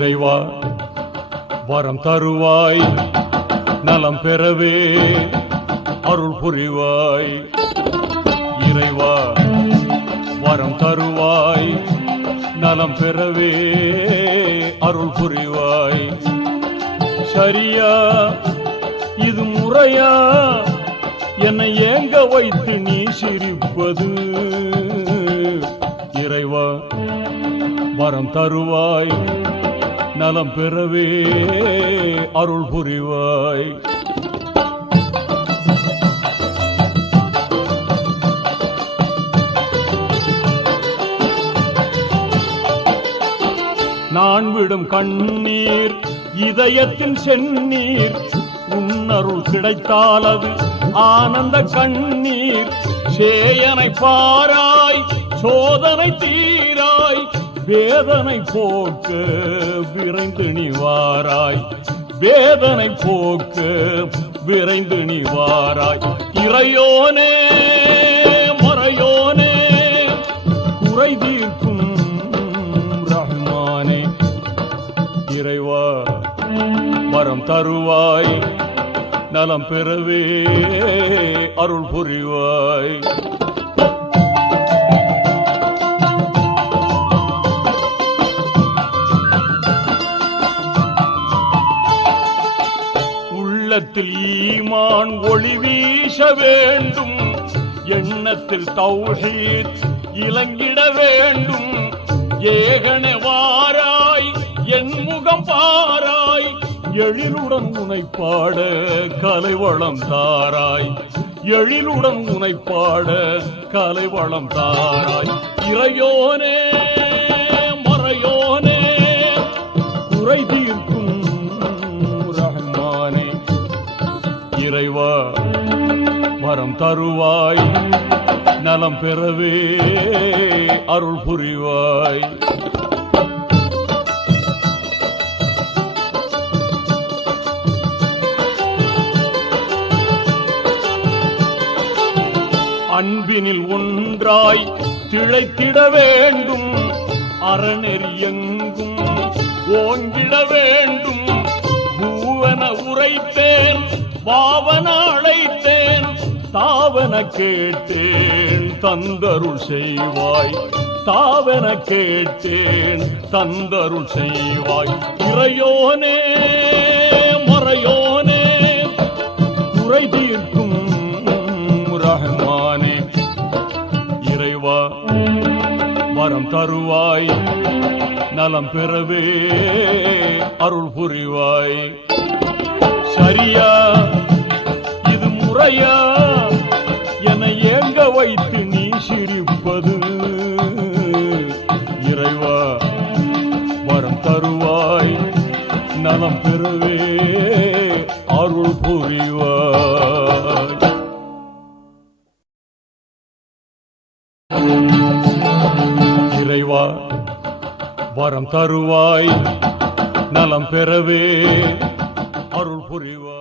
இறைவா வரம் தருவாய் நலம் பெறவே அருள் புரிவாய். இறைவா வரம் தருவாய் நலம் பெறவே அருள் புரிவாய். சரியா இது முறையா? என்னை ஏங்க வைத்து நீ சிரிப்பது? இறைவா வரம் தருவாய் நலம் பெறவே அருள் புரிவாய். நான் விடும் கண்ணீர் இதயத்தின் செந்நீர் உன்னருள் கிடைத்தால் அது ஆனந்த கண்ணீர். சேயனை பாராய் சோதனை தீராய் வேதனை போக்க விரைந்து நிவாராய். வேதனை போக்க விரைந்து நிவாராய். இறையோனே மறையோனே குறை தீர்க்கும் ரஹ்மானே இறைவா மரம் தருவாய். நலம் பெறவே அருள் புரிவாய். உள்ளத்தில் ஈமான் ஒளி வீச வேண்டும். எண்ணத்தில் தௌஹீத் இலங்கிட வேண்டும். ஏகனே வாராய் என் முகம் பாராய் எழிலுடன் உனை கலைவளம் தாராய். எழிலுடன் உனை கலைவளம் தாராய். இறையோனே மறையோனே குறை தீர்க்கும் இறைவா வரம் தருவாய் நலம் பெறவே அருள் புரிவாய். அன்பினில் ஒன்றாய் திளைத்திட வேண்டும் அறநெறி எங்கும் ஓங்கிட வேண்டும். உரைத்தேன் தாவன கேட்டேன் தந்தருள் செய்வாய். தாவன கேட்டேன் தந்தருள் செய்வாய். இறையோனே மறையோனே குறை தீர்க்கும் ரஹ்மானே. இறைவா வரம் தருவாய் நலம் பெறவே அருள் புரிவாய். சரியா? முறையா என ஏங்க வைத்து நீ சிரிப்பது? இறைவா வரம் தருவாய் நலம் பெறுவே அருள் புரிவாய். இறைவா வரம் தருவாய் நலம் பெறவே அருள் புரிவாய்.